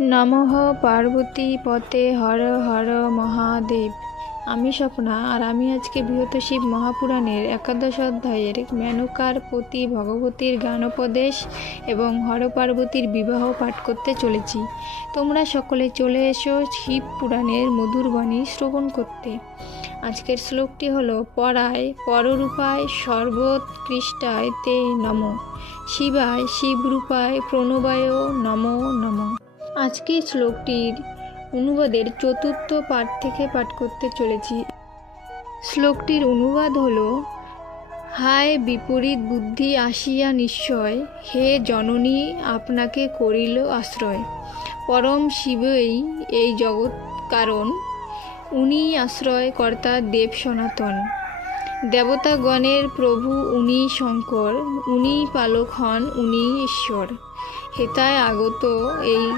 নমঃ পার্বতী পতে হর হর মহাদেব। আমি স্বপ্না, আর আমি আজকে বৃহৎ শিব মহাপুরাণের একাদশ অধ্যায়ের মেনকার প্রতি ভগবতীর জ্ঞানোপদেশ এবং হর পার্বতীর বিবাহ পাঠ করতে চলেছি। তোমরা সকলে চলে এসো শিব পুরাণের মধুর বাণী শ্রবণ করতে। আজকের শ্লোকটি হলো পরায় পররূপায় সর্বোৎকৃষ্টায় তে নমঃ, শিবায় শিবরূপায় প্রণবায় নমো নমঃ। আজকের শ্লোকটির অনুবাদের চতুর্থ পাঠ থেকে পাঠ করতে চলেছি। শ্লোকটির অনুবাদ হলো, হায় বিপরীত বুদ্ধি আসিয়া নিশ্চয়, হে জননী আপনাকে করিল আশ্রয়। পরম শিবই এই জগৎ কারণ, উনি আশ্রয় কর্তা দেব সনাতন। দেবতাগণের প্রভু উনি শঙ্কর, উনি পালক হন উনি ঈশ্বর। হেতায় আগত এই